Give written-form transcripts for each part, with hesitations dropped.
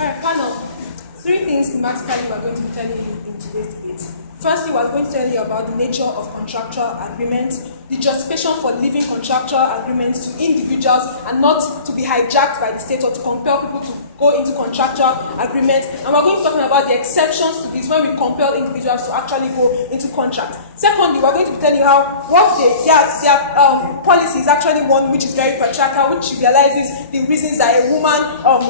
Alright, panel. Three things thematically we are going to be telling you in today's debate. Firstly, we are going to tell you about the nature of contractual agreements, the justification for leaving contractual agreements to individuals and not to be hijacked by the state or to compel people to go into contractual agreements. And we're going to be talking about the exceptions to this when we compel individuals to actually go into contract. Secondly, we're going to be telling you how their policy is actually one which is very patriarchal, which realizes the reasons that a woman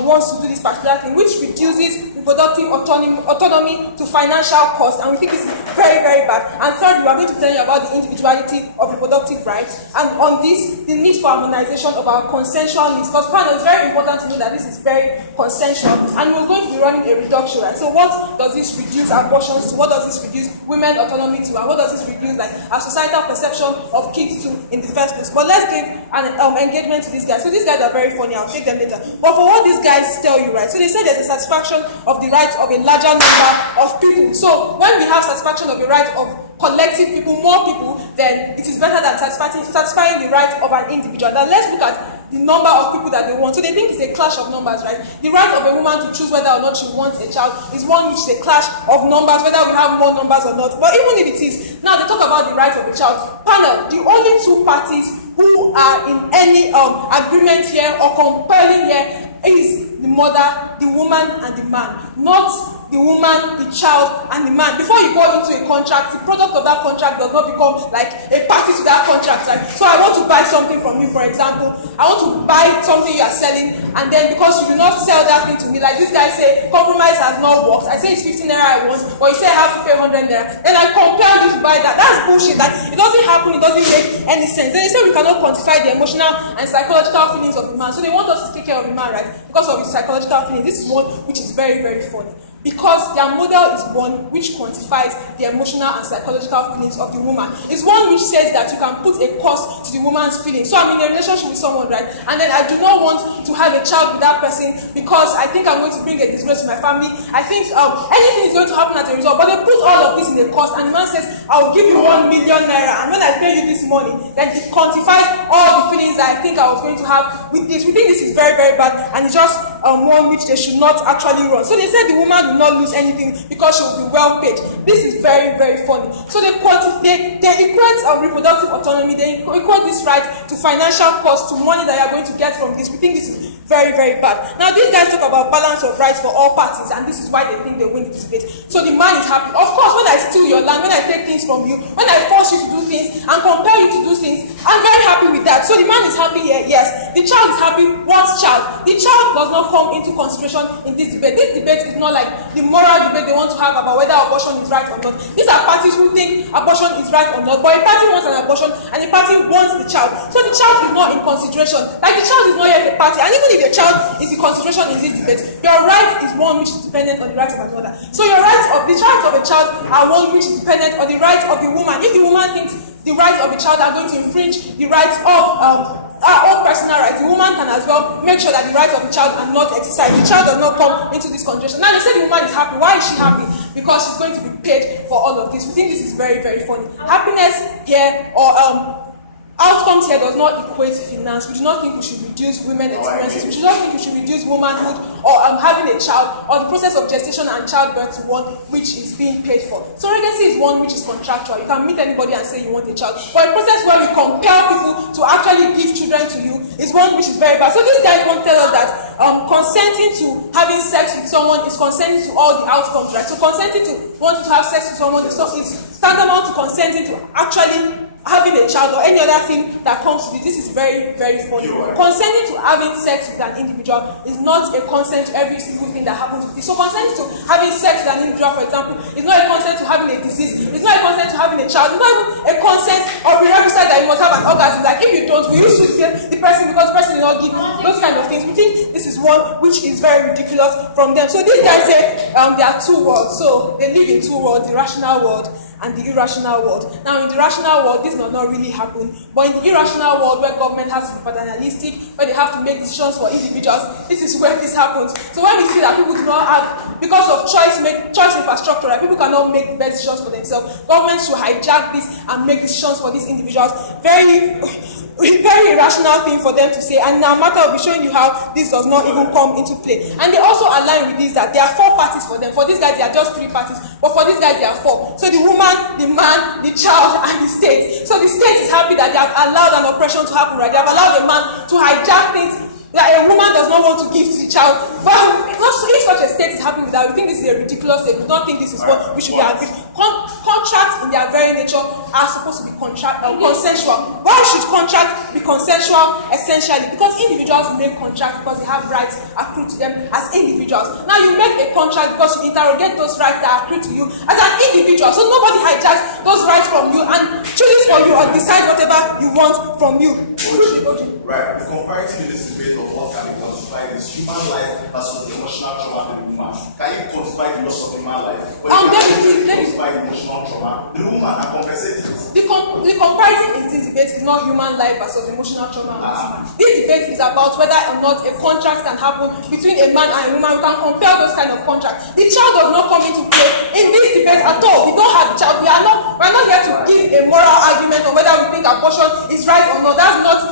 wants to do this particular thing, which reduces reproductive autonomy to financial cost, and we think this is very, very bad. And thirdly, we are going to tell you about the individuality of reproductive rights, and on this, the need for harmonization of our consensual needs. Because panel, it's very important to know that this is very consensual, and we're going to be running a reduction, right? So what does this reduce abortions to? What does this reduce women's autonomy to? And what does this reduce like our societal perception of kids to in the first place? But let's give an engagement to these guys. So these guys are very funny, I'll take them later. But for what these guys tell you, right? So they say there's a satisfaction of the rights of a larger number of people. So when we have satisfaction of the right of collective people, more people, then it is better than satisfying the right of an individual. Now let's look at the number of people that they want. So they think it's a clash of numbers, right? The right of a woman to choose whether or not she wants a child is one which is a clash of numbers, whether we have more numbers or not. But even if it is, now they talk about the right of a child. Panel, the only two parties who are in any agreement here or compelling here is the mother, the woman, and the man, not the woman, the child, and the man. Before you go into a contract, the product of that contract does not become like a party to that contract. Right? So I want to buy something from you, for example. I want to buy something you are selling, and then because you do not sell that thing to me, like this guy say, compromise has not worked. I say it's 15 naira I want, but you say I have to pay 100 naira. Then I compel you to buy that. That's bullshit. Like it doesn't happen. It doesn't make any sense. Then they say we cannot quantify the emotional and psychological feelings of the man. So they want us to take care of the man, right? Because of his psychological feelings. This is one which is very, very funny. Because their model is one which quantifies the emotional and psychological feelings of the woman. It's one which says that you can put a cost to the woman's feelings. So I'm in a relationship with someone, right? And then I do not want to have a child with that person because I think I'm going to bring a disgrace to my family. I think anything is going to happen as a result. But they put all of this in a cost, and the man says, I will give you 1 million naira. And when I pay you this money, then it quantifies all the feelings that I think I was going to have with this. We think this is very, very bad, and it's just one which they should not actually run. So they said the woman will not lose anything because she will be well paid. This is very, very funny. So they equate reproductive autonomy, they equate this right to financial cost, to money that you are going to get from this. We think this is very, very bad. Now these guys talk about balance of rights for all parties, and this is why they think they win this debate. So the man is happy. Of course, when I steal your land, when I take things from you, when I force you to do things and compel you to do things, I'm very happy with that. So the man is happy here, yes. The child is happy, wants child. The child does not come into consideration in this debate. This debate is not like the moral debate they want to have about whether abortion is right or not. These are parties who think abortion is right or not, but a party wants an abortion and a party wants the child. So the child is not in consideration. Like the child is not yet a party. And even if the child is in consideration in this debate, your right is one which is dependent on the right of another. So your rights of the rights of a child are one which is dependent on the rights of the woman. If the woman thinks the rights of the child are going to infringe the rights of our own personal rights, the woman can as well make sure that the rights of the child are not exercised. The child does not come into this condition. Now they say the woman is happy. Why is she happy? Because she's going to be paid for all of this. We think this is very, very funny. Happiness here or outcomes here does not equate to finance. We do not think we should reduce women's experiences. We do not think we should reduce womanhood or having a child or the process of gestation and childbirth to one which is being paid for. Surrogacy is one which is contractual. You can meet anybody and say you want a child. But a process where we compel people to actually give children to you is one which is very bad. So these guys won't tell us that consenting to having sex with someone is consenting to all the outcomes, right? So consenting to wanting to have sex with someone is tantamount to consenting to actually having a child or any other thing that comes with it. This is very, very funny. Consenting to having sex with an individual is not a consent to every single thing that happens with it. So consenting to having sex with an individual, for example, is not a consent to having a disease. It's not a consent to having a child. It's not even a consent or prerequisite that you must have an orgasm. Like if you don't, will you sue the person because the person will not give those kind of things? We think this is one which is very ridiculous from them. So these guys say there are two worlds. So they live in two worlds, the rational world and the irrational world. Now, in the rational world, this does not really happen. But in the irrational world, where government has to be paternalistic, where they have to make decisions for individuals, this is where this happens. So when we see that people do not have, because of choice infrastructure, right, people cannot make the best decisions for themselves, government should hijack this and make decisions for these individuals. Very very irrational thing for them to say, and now matter will be showing you how this does not even come into play. And they also align with this that there are 4 parties for them. For these guys, there are just 3 parties, but for these guys, there are 4. So the woman, the man, the child, and the state. So the state is happy that they have allowed an oppression to happen, right? They have allowed a man to hijack things that a woman does not want to give to the child. Well, if such a state is happy with that, we think this is a ridiculous state. We don't think this is what we should be agreed. Contracts in their very nature are supposed to be consensual. Why should contracts be consensual? Essentially, because individuals make contracts because they have rights accrued to them as individuals. Now you make a contract because you interrogate those rights that accrue to you as an individual. So nobody hijacks those rights from you and chooses for you or decides whatever you want from you. Right. The comparative in this debate of what can be quantified is human life versus the emotional trauma of the woman. Can you quantify the loss of human life? But you can quantify emotional trauma. The woman are compensated. The comparison in this debate is not human life versus emotional trauma. This debate is about whether or not a contract can happen between a man and a woman. We can compare those kind of contracts. The child does not come into play in this debate at all. We don't have the child. We are not here to give a moral argument on whether we think abortion is right or not. That's not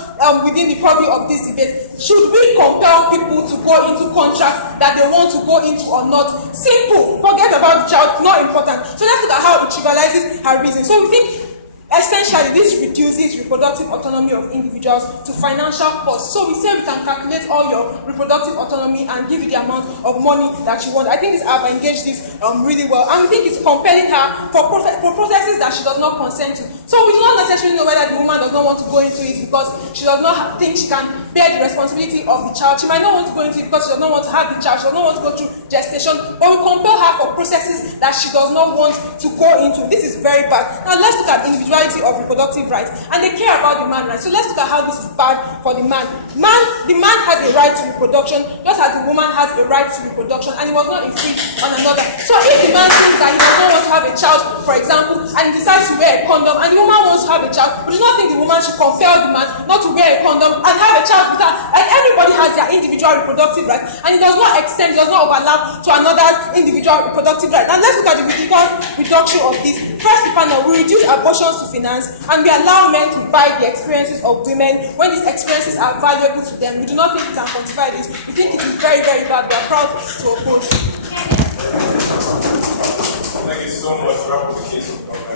within the purview of this debate. Should we compel people to go into contracts that they want to go into or not? Simple. Forget about the child. Not important. So let's look at how it trivializes her reason. So we think essentially this reduces reproductive autonomy of individuals to financial costs. So we say we can calculate all your reproductive autonomy and give you the amount of money that you want. I think I've engaged this really well, and we think it's compelling her for processes that she does not consent to. So we do not necessarily know whether the woman does not want to go into it because she does not think she can bear the responsibility of the child. She might not want to go into it because she does not want to have the child. She does not want to go through gestation, but we compel her for processes that she does not want to go into. This is very bad. Now let's look at individuality of reproductive rights, and they care about the man, right? So let's look at how this is bad for the man. The man has a right to reproduction, just as the woman has a right to reproduction, and he was not infringed on another. So if the man thinks that he does not want to have a child, for example, and he decides to wear a condom, and the woman wants to have a child, we do not think the woman should compel the man not to wear a condom and have a child with her. Like, everybody has their individual reproductive rights, and it does not extend, it does not overlap to another's individual reproductive right. Now let's look at the ridiculous reduction of this. First, the panel, we reduce abortions to finance, and we allow men to buy the experiences of women when these experiences are valuable to them. We do not think we can quantify this. We think it is very, very bad. We are proud to oppose. Thank you so much for the case of